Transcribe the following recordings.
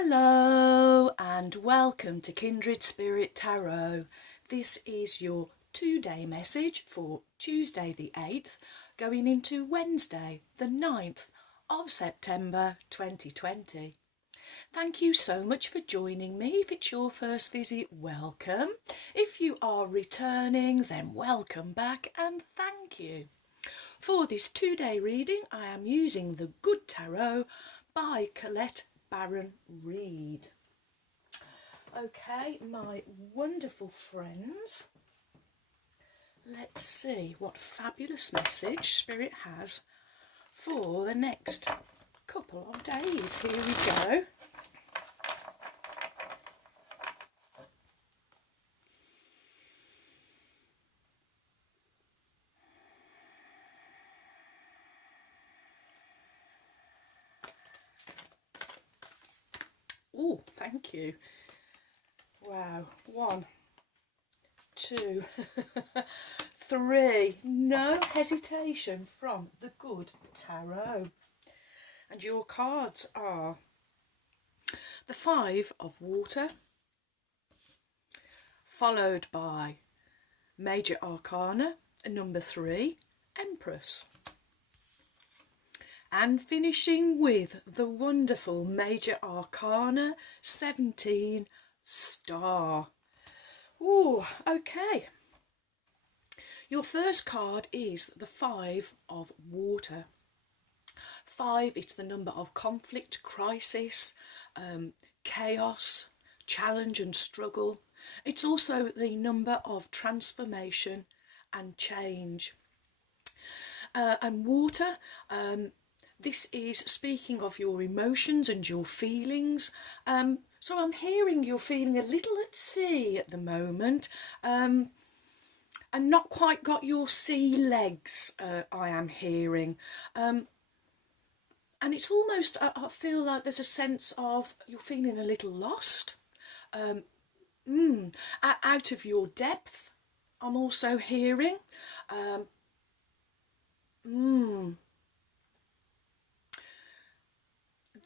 Hello and welcome to Kindred Spirit Tarot. This is your 2-day message for Tuesday the 8th going into Wednesday the 9th of September 2020. Thank you so much for joining me. If it's your first visit, welcome. If you are returning, then welcome back and thank you. For this 2-day reading, I am using the Good Tarot by Colette Baron Reed. Okay, my wonderful friends, let's see what fabulous message Spirit has for the next couple of days. Here we go. Oh, thank you. Wow. 1, 2, 3. No hesitation from the Good Tarot. And your cards are the 5 of Water, followed by Major Arcana, number 3, Empress. And finishing with the wonderful Major Arcana 17, Star. Ooh, okay. Your first card is the 5 of Water. 5, it's the number of conflict, crisis, chaos, challenge and struggle. It's also the number of transformation and change. And water, this is speaking of your emotions and your feelings. So I'm hearing you're feeling a little at sea at the moment, and not quite got your sea legs, I am hearing. And it's almost, I feel like there's a sense of you're feeling a little lost, out of your depth, I'm also hearing.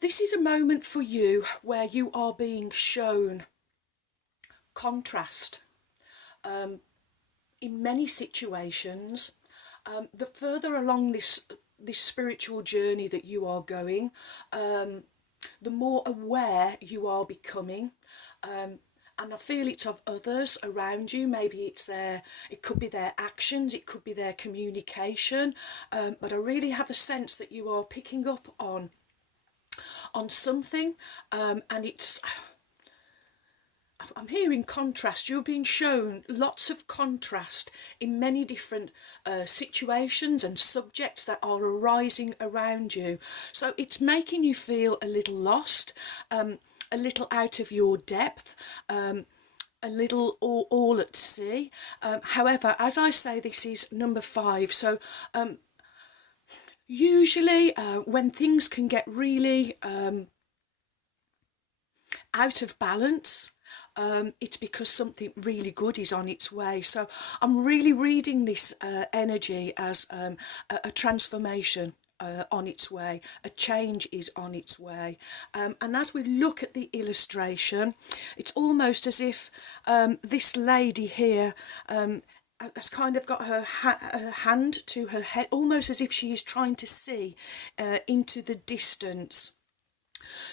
This is a moment for you where you are being shown contrast in many situations. The further along this spiritual journey that you are going, the more aware you are becoming. And I feel it's of others around you. Maybe it could be their actions, it could be their communication, but I really have a sense that you are picking up on something, and I'm hearing contrast. You're being shown lots of contrast in many different situations and subjects that are arising around you. So it's making you feel a little lost, a little out of your depth, a little all at sea. However, as I say, this is number 5. So usually when things can get really out of balance, it's because something really good is on its way. So I'm really reading this energy as a transformation on its way, a change is on its way. And as we look at the illustration, it's almost as if this lady here has kind of got her hand to her head, almost as if she is trying to see into the distance.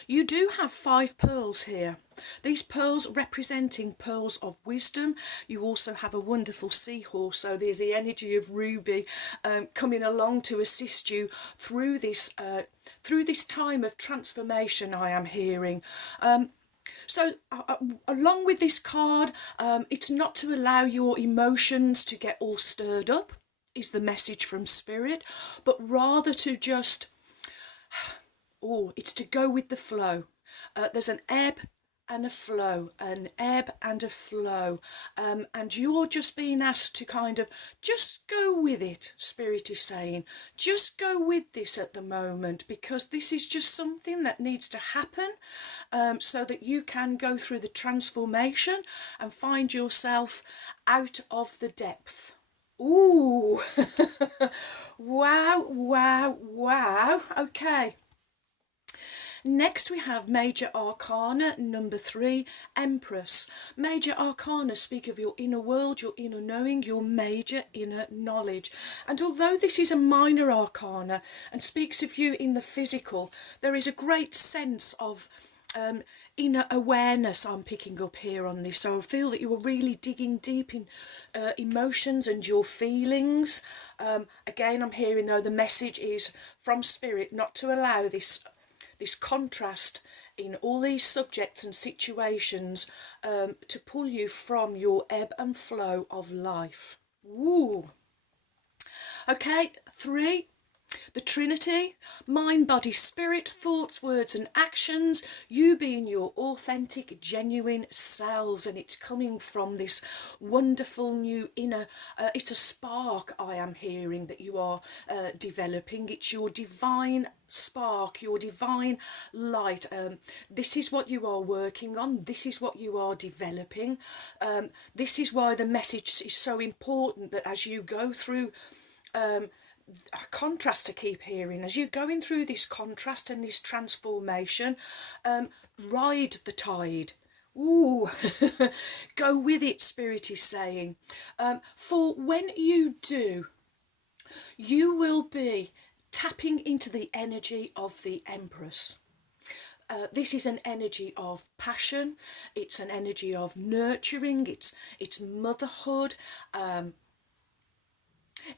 You do have 5 pearls here. These pearls representing pearls of wisdom. You also have a wonderful seahorse, so there's the energy of Ruby coming along to assist you through this time of transformation, I am hearing. So along with this card, it's not to allow your emotions to get all stirred up, is the message from Spirit, but rather to just, it's to go with the flow. There's an ebb and a flow, an ebb and a flow, and you're just being asked to kind of just go with it. Spirit is saying, just go with this at the moment, because this is just something that needs to happen, so that you can go through the transformation and find yourself out of the depth. Ooh, wow, wow, wow. Okay. Next we have Major Arcana number 3, Empress. Major Arcana speak of your inner world, your inner knowing, your major inner knowledge. And although this is a minor arcana and speaks of you in the physical, there is a great sense of inner awareness I'm picking up here on this. So I feel that you are really digging deep in emotions and your feelings. Again, I'm hearing though the message is from Spirit not to allow this contrast in all these subjects and situations to pull you from your ebb and flow of life. Ooh. Okay, 3. The Trinity, mind, body, spirit, thoughts, words and actions, you being your authentic, genuine selves, and it's coming from this wonderful new inner, it's a spark I am hearing that you are developing. It's your divine spark, your divine light. This is what you are working on, this is what you are developing. This is why the message is so important, that as you go through a contrast to keep hearing, as you're going through this contrast and this transformation, ride the tide. Ooh, go with it, Spirit is saying. For when you do, you will be tapping into the energy of the Empress. This is an energy of passion, it's an energy of nurturing, it's motherhood,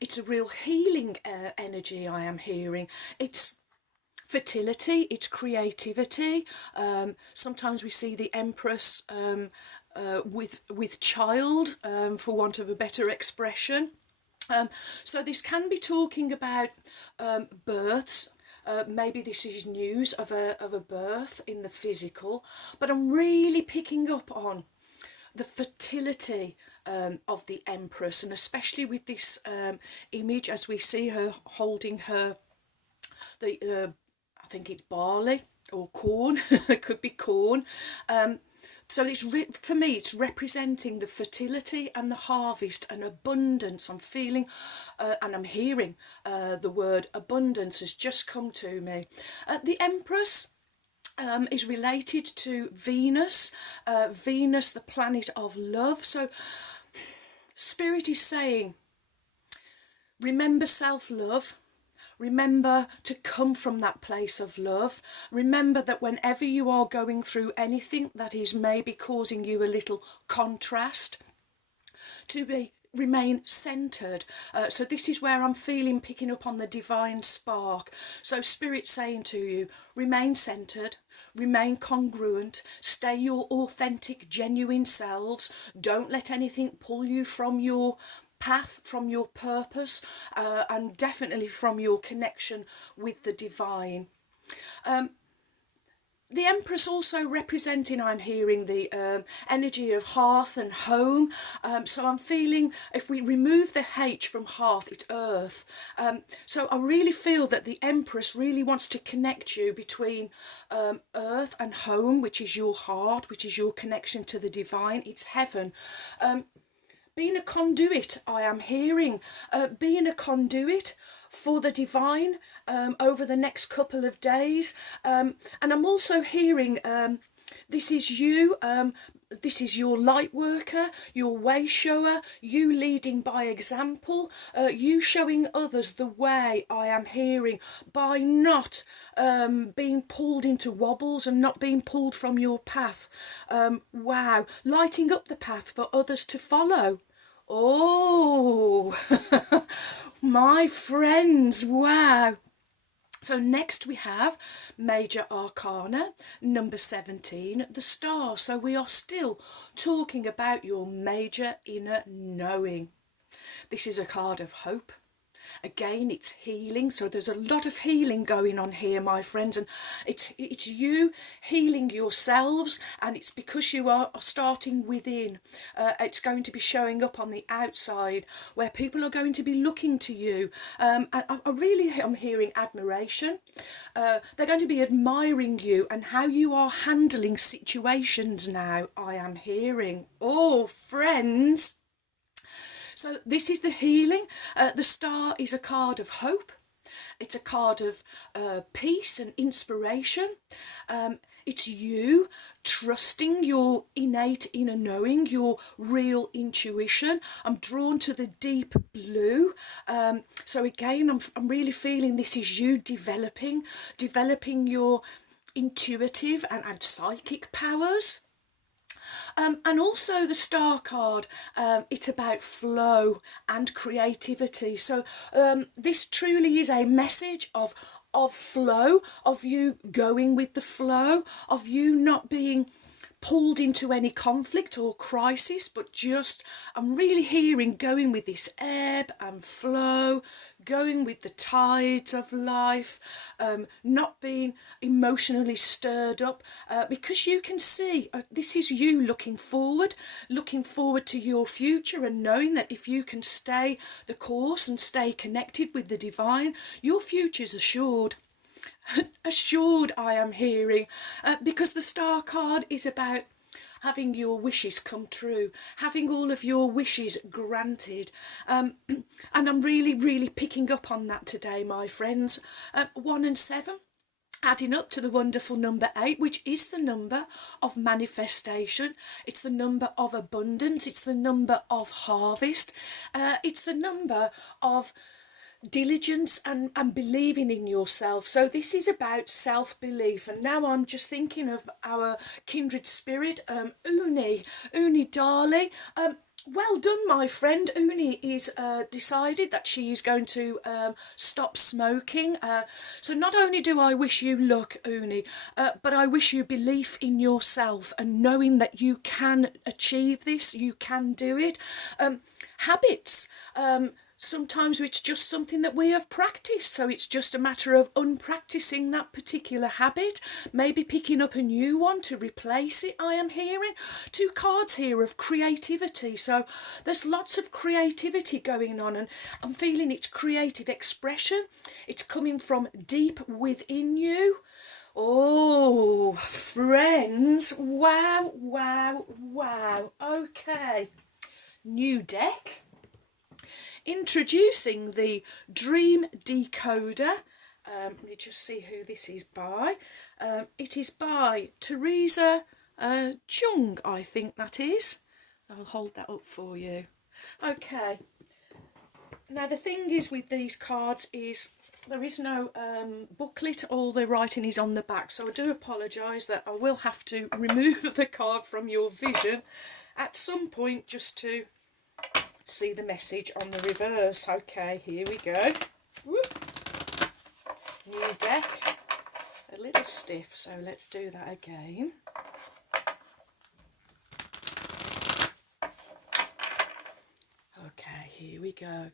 it's a real healing energy I am hearing. It's fertility, it's creativity. Sometimes we see the Empress with child, for want of a better expression. So this can be talking about births. Maybe this is news of a birth in the physical, but I'm really picking up on the fertility of the Empress, and especially with this image as we see her holding her, I think it's barley or corn, it could be corn. So it's for me, it's representing the fertility and the harvest and abundance. I'm feeling and I'm hearing the word abundance has just come to me. The Empress is related to Venus, Venus, the planet of love. So Spirit is saying, remember self-love. Remember to come from that place of love. Remember that whenever you are going through anything that is maybe causing you a little contrast, to remain centered. So this is where I'm feeling, picking up on the divine spark. So Spirit saying to you, remain centered, remain congruent, stay your authentic, genuine selves. Don't let anything pull you from your path, from your purpose, and definitely from your connection with the divine. The Empress also representing, I'm hearing the energy of hearth and home. So I'm feeling, if we remove the H from hearth, it's earth. So I really feel that the Empress really wants to connect you between earth and home, which is your heart, which is your connection to the divine. It's heaven. Being a conduit, I am hearing, being a conduit for the divine over the next couple of days. And I'm also hearing this is you, this is your light worker, your way shower, you leading by example, you showing others the way, I am hearing, by not being pulled into wobbles and not being pulled from your path. Wow, lighting up the path for others to follow. Oh, my friends, wow. So next we have Major Arcana, number 17, the Star. So we are still talking about your major inner knowing. This is a card of hope. Again, it's healing, so there's a lot of healing going on here, my friends, and it's you healing yourselves, and it's because you are starting within. It's going to be showing up on the outside, where people are going to be looking to you, and I really am hearing admiration. They're going to be admiring you and how you are handling situations now, I am hearing. Oh, friends. So this is the healing. The Star is a card of hope. It's a card of peace and inspiration. It's you trusting your innate inner knowing, your real intuition. I'm drawn to the deep blue. So again, I'm really feeling this is you developing your intuitive and psychic powers. And also the star card, it's about flow and creativity. So this truly is a message of flow, of you going with the flow, of you not being pulled into any conflict or crisis, but just, I'm really hearing going with this ebb and flow, going with the tides of life, not being emotionally stirred up, because you can see this is you looking forward to your future, and knowing that if you can stay the course and stay connected with the divine, your future's assured. Assured, I am hearing, because the star card is about having your wishes come true, having all of your wishes granted. And I'm really picking up on that today, my friends. 1 and 7 adding up to the wonderful number 8, which is the number of manifestation. It's the number of abundance. It's the number of harvest. It's the number of diligence and believing in yourself. So this is about self-belief. And now I'm just thinking of our kindred spirit, Uni Dali. Well done, my friend. Uni is decided that she is going to stop smoking. So not only do I wish you luck, Uni, but I wish you belief in yourself and knowing that you can achieve this, you can do it. Habits. Sometimes it's just something that we have practiced, so it's just a matter of unpracticing that particular habit, maybe picking up a new one to replace it. I am hearing 2 cards here of creativity, so there's lots of creativity going on, and I'm feeling it's creative expression. It's coming from deep within you. Oh, friends, wow. Okay, new deck. Introducing the Dream Decoder. Let me just see who this is by. It is by Teresa Chung, I think that is. I'll hold that up for you. Okay. Now the thing is with these cards is there is no booklet. All the writing is on the back. So I do apologise that I will have to remove the card from your vision at some point just to see the message on the reverse. Okay, here we go. Whoop. New deck. A little stiff, so let's do that again. Okay, here we go.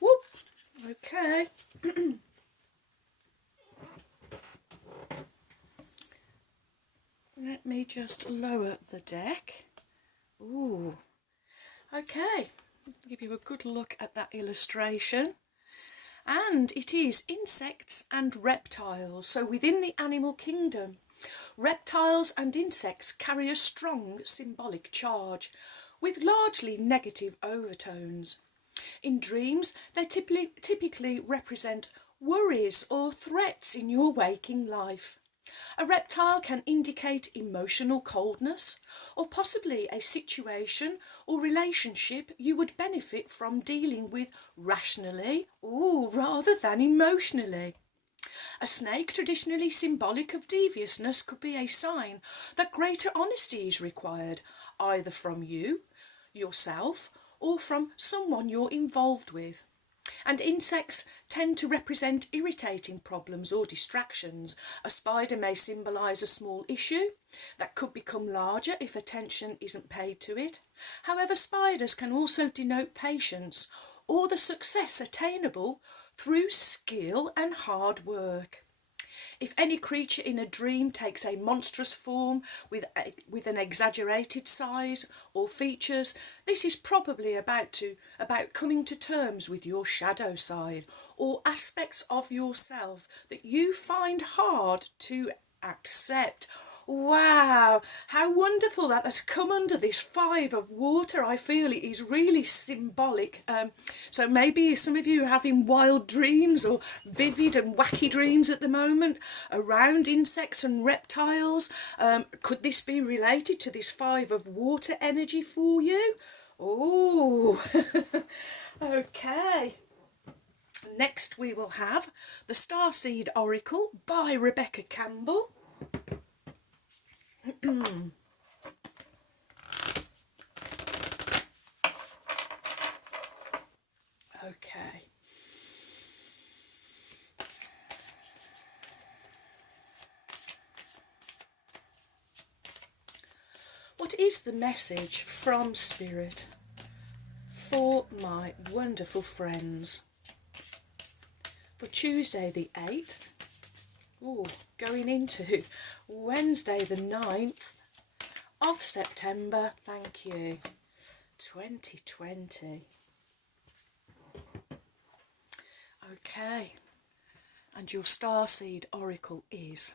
Whoop. Okay. Let me just lower the deck. Ooh. Okay. Give you a good look at that illustration. And it is insects and reptiles. So within the animal kingdom, reptiles and insects carry a strong symbolic charge with largely negative overtones. In dreams, they typically represent worries or threats in your waking life. A reptile can indicate emotional coldness, or possibly a situation or relationship you would benefit from dealing with rationally, rather than emotionally. A snake, traditionally symbolic of deviousness, could be a sign that greater honesty is required, either from you, yourself, or from someone you're involved with. And insects tend to represent irritating problems or distractions. A spider may symbolise a small issue that could become larger if attention isn't paid to it. However, spiders can also denote patience or the success attainable through skill and hard work. If any creature in a dream takes a monstrous form with an exaggerated size or features, this is probably about coming to terms with your shadow side or aspects of yourself that you find hard to accept. Wow, how wonderful that has come under this 5 of water. I feel it is really symbolic. So maybe some of you are having wild dreams or vivid and wacky dreams at the moment around insects and reptiles. Could this be related to this 5 of water energy for you? Oh, okay. Next we will have the Starseed Oracle by Rebecca Campbell. Okay. What is the message from Spirit for my wonderful friends for Tuesday the 8th, going into Wednesday the 9th of September, thank you, 2020. Okay, and your Starseed Oracle is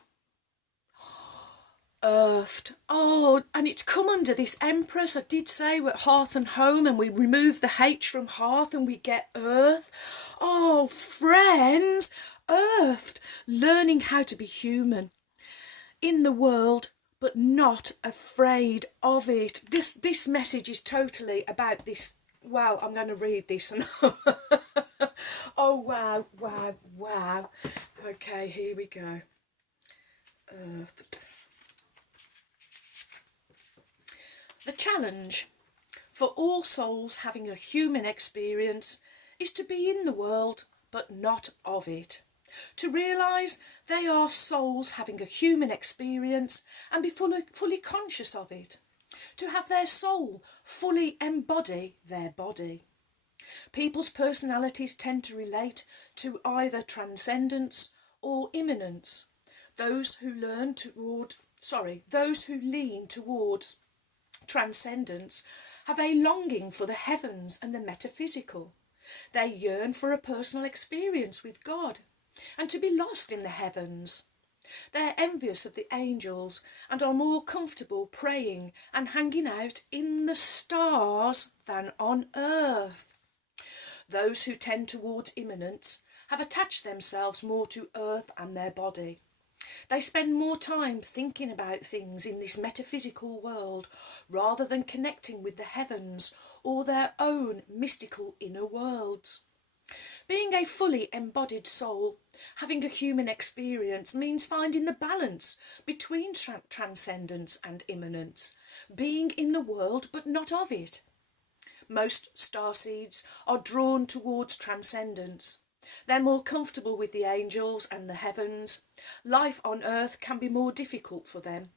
Earthed. Oh, and it's come under this Empress. I did say we're at Hearth and Home, and we remove the H from Hearth and we get Earth. Oh, friends, Earthed. Learning how to be human in the world, but not afraid of it. This message is totally about this. Well, I'm going to read this. And oh, wow, wow, wow. Okay, here we go. Earthed. The challenge for all souls having a human experience is to be in the world but not of it, to realise they are souls having a human experience and be fully conscious of it, to have their soul fully embody their body. People's personalities tend to relate to either transcendence or immanence. Those who lean toward transcendence have a longing for the heavens and the metaphysical. They yearn for a personal experience with God and to be lost in the heavens. They're envious of the angels and are more comfortable praying and hanging out in the stars than on earth. Those who tend towards immanence have attached themselves more to earth and their body. They spend more time thinking about things in this metaphysical world rather than connecting with the heavens or their own mystical inner worlds. Being a fully embodied soul, having a human experience means finding the balance between transcendence and immanence, being in the world but not of it. Most starseeds are drawn towards transcendence. They're more comfortable with the angels and the heavens. Life on earth can be more difficult for them.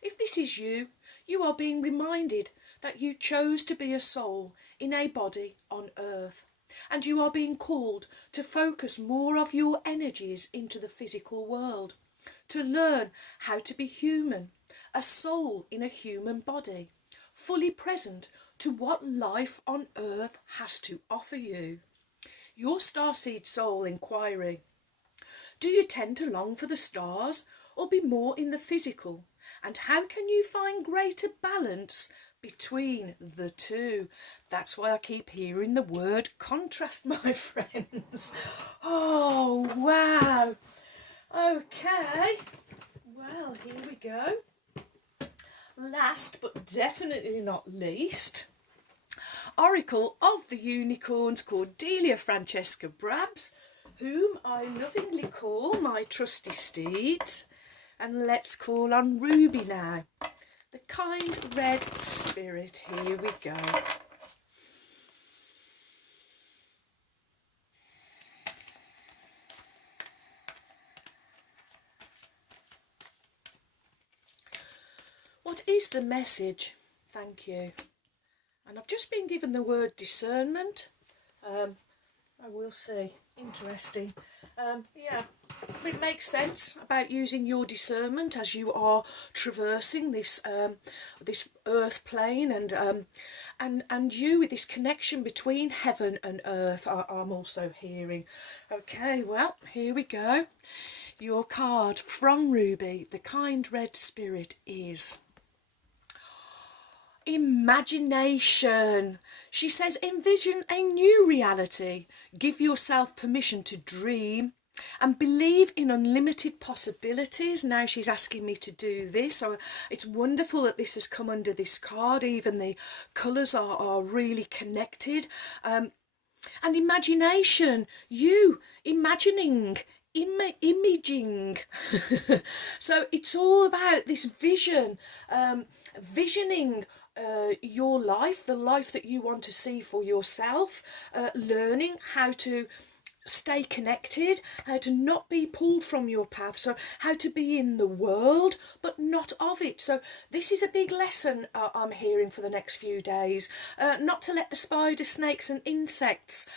If this is you, you are being reminded that you chose to be a soul in a body on earth, and you are being called to focus more of your energies into the physical world, to learn how to be human, a soul in a human body, fully present to what life on earth has to offer you. Your starseed soul inquiry. Do you tend to long for the stars or be more in the physical? And how can you find greater balance between the two? That's why I keep hearing the word contrast, my friends. Oh, wow. Okay. Well, here we go. Last but definitely not least, Oracle of the Unicorns, Cordelia Francesca Brabs, whom I lovingly call my trusty steed. And let's call on Ruby now, the kind red spirit. Here we go. What is the message? Thank you. And I've just been given the word discernment. I will see. Interesting. Yeah. It makes sense about using your discernment as you are traversing this this earth plane, and you with this connection between heaven and earth. I'm also hearing. Okay, well, here we go. Your card from Ruby, the kind red spirit, is imagination. She says, envision a new reality. Give yourself permission to dream and believe in unlimited possibilities. Now she's asking me to do this, so it's wonderful that this has come under this card. Even the colours are really connected. And imagination, you imagining, imaging. So it's all about this vision, visioning your life, the life that you want to see for yourself, learning how to stay connected, how to not be pulled from your path, so how to be in the world but not of it. So this is a big lesson I'm hearing for the next few days, not to let the spiders, snakes and insects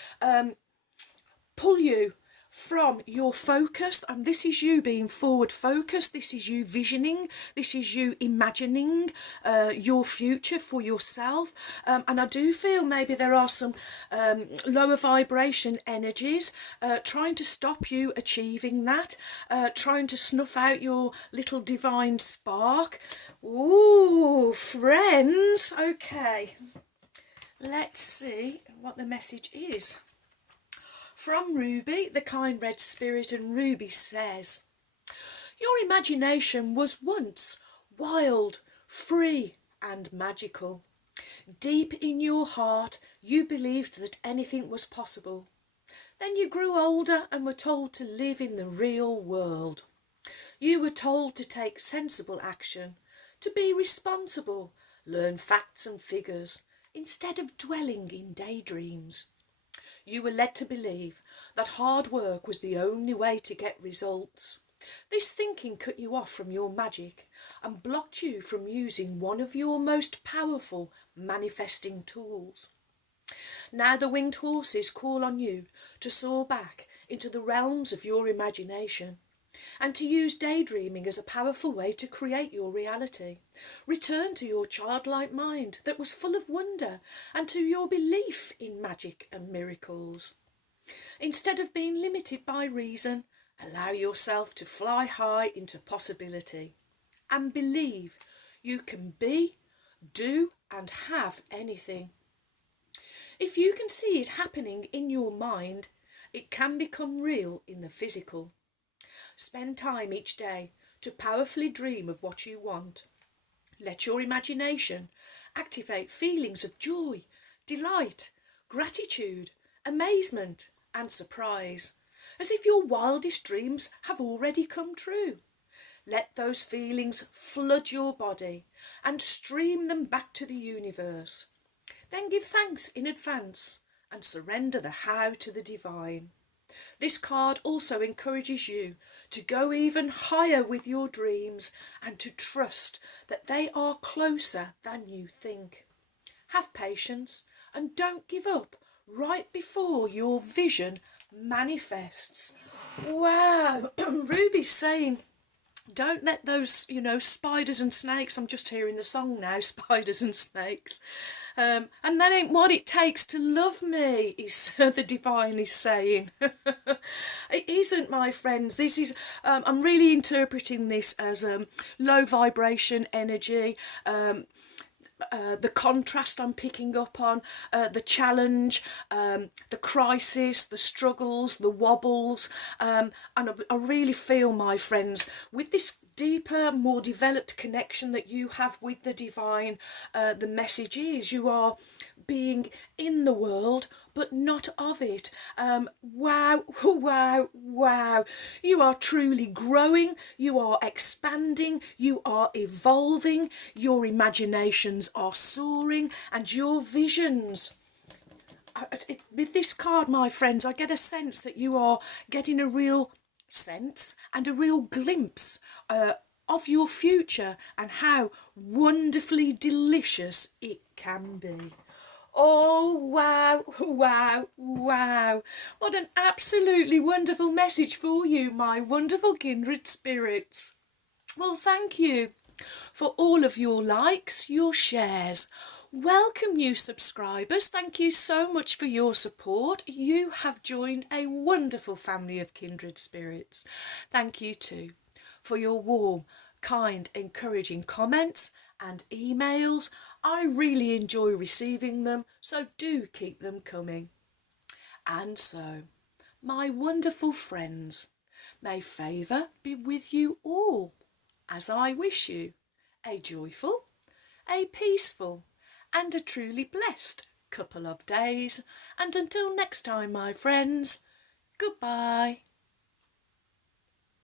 pull you from your focus. And this is you being forward focused, this is you visioning, this is you imagining your future for yourself. And I do feel maybe there are some lower vibration energies trying to stop you achieving that, trying to snuff out your little divine spark. Ooh, friends. Okay, let's see what the message is from Ruby, the kind red spirit. And Ruby says, your imagination was once wild, free and magical. Deep in your heart, you believed that anything was possible. Then you grew older and were told to live in the real world. You were told to take sensible action, to be responsible, learn facts and figures, instead of dwelling in daydreams. You were led to believe that hard work was the only way to get results. This thinking cut you off from your magic and blocked you from using one of your most powerful manifesting tools. Now the winged horses call on you to soar back into the realms of your imagination and to use daydreaming as a powerful way to create your reality. Return to your childlike mind that was full of wonder and to your belief in magic and miracles. Instead of being limited by reason, allow yourself to fly high into possibility and believe you can be, do and have anything. If you can see it happening in your mind, it can become real in the physical. Spend time each day to powerfully dream of what you want. Let your imagination activate feelings of joy, delight, gratitude, amazement and surprise, as if your wildest dreams have already come true. Let those feelings flood your body and stream them back to the universe. Then give thanks in advance and surrender the how to the divine. This card also encourages you to go even higher with your dreams and to trust that they are closer than you think. Have patience and don't give up right before your vision manifests. Wow, Ruby's saying, don't let those, spiders and snakes, I'm just hearing the song now, spiders and snakes, and that ain't what it takes to love me, is the divine is saying. It isn't, my friends. This is, I'm really interpreting this as low vibration energy, the contrast I'm picking up on, the challenge, the crisis, the struggles, the wobbles, and I really feel, my friends, with this deeper, more developed connection that you have with the divine, the message is you are being in the world but not of it. Wow, wow, wow. You are truly growing, you are expanding, you are evolving, your imaginations are soaring, and your visions. With this card, my friends, I get a sense that you are getting a real sense and a real glimpse of your future and how wonderfully delicious it can be. Oh, wow, wow, wow. What an absolutely wonderful message for you, my wonderful kindred spirits. Well, thank you for all of your likes, your shares. Welcome, new subscribers. Thank you so much for your support. You have joined a wonderful family of kindred spirits. Thank you too for your warm, kind, encouraging comments and emails. I really enjoy receiving them, so do keep them coming. And so, my wonderful friends, may favour be with you all, as I wish you a joyful, a peaceful, and a truly blessed couple of days. And until next time, my friends, goodbye.